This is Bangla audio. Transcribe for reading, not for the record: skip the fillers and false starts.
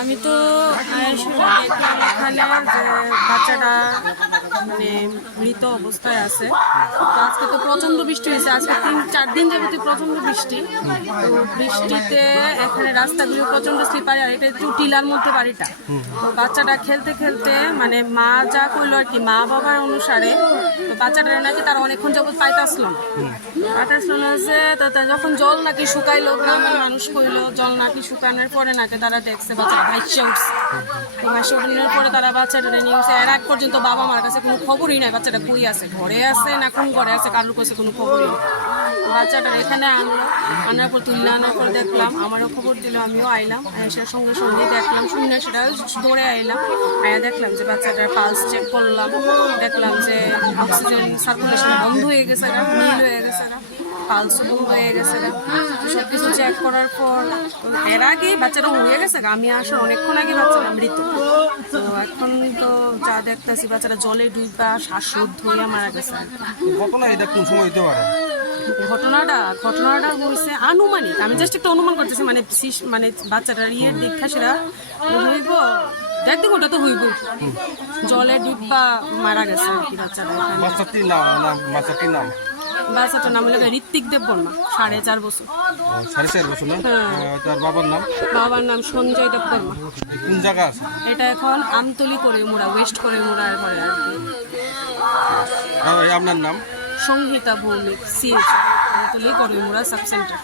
আমি তো দেখলাম এখানে যে বাচ্চাটা মানে মৃত অবস্থায় আছে। তো আজকে তো প্রচণ্ড বৃষ্টি হয়েছে, আজকে 3-4 দিন যাবতীয় প্রচণ্ড বৃষ্টি। তো বৃষ্টিতে এখানে রাস্তাগুলো প্রচণ্ড স্লিপারি, আর এটা একটু টিলার মধ্যে বাড়িটা। তো বাচ্চাটা খেলতে খেলতে মানে মা যা করলো আর কি, মা বাবার অনুসারে তো বাচ্চাটা নাকি তারা অনেকক্ষণ যাবত পাইতাছিল না যে তো যখন জল নাকি শুকাইলো, গ্রামের মানুষ কইলো জল নাকি শুকানোর পরে নাকি তারা দেখছে বাচ্চাটা ভাইসে উঠছে। তো ভাইসে উঠানোর পরে তারা বাচ্চাটা নিয়ে গেছে। এর আগ পর্যন্ত বাবা মার কাছে কোনো খবরই নাই বাচ্চাটা কই আছে, ঘরে আছে না কোন ঘরে আছে, কারোর কাছে কোনো খবরই নেই। বাচ্চাটা এখানে আনলো, আনার পর তুললে আনার পর দেখলাম, আমারও খবর দিল, আমিও আইলাম। এসে সঙ্গে সঙ্গে দেখলাম, শুনে সেটা দৌড়ে আইলাম। আয়া দেখলাম যে বাচ্চাটার পালস চেক করলাম, দেখলাম যে অক্সিজেন সার্কুলেশন বন্ধ হয়ে গেছে, নীল হয়ে গেছে, পালসও বন্ধ হয়ে গেছে। সব কিছু চেক করার পর এর আগে বাচ্চাটা হয়ে গেছে, আমি আসার অনেকক্ষণ আগে বাচ্চাটা মৃত। তো এখন তো যা দেখতেছি বাচ্চাটা জলে ডুবা শ্বাসরোধ হইয়া মারা গেছে। ঘটনাটা হয়েছে আনুমানিক, আমি জাস্ট একটা অনুমান করতেছি, মানে বাচ্চাটার ইয়ের দীক্ষা সেটা হইব 1.5 ঘন্টা তো হইব, জলে ডুবা মারা গেছে আর কি বাচ্চাটা। বাচ্চাটার নাম হলো ঋত্বিক দেব বর্মা, 4.5 বছর। 4.5 বছর না? তার বাবার নাম সঞ্জয় দেব বর্মা। কোন জায়গা আছে এটা? এখন আমতলি করে মোড়া, ওয়েস্ট করে মোড়ার পরে আর কি। আপনার নাম? সংহিতা ভৌমিক, সিএচ, আমতলি করে মোড়া সাব সেন্টার।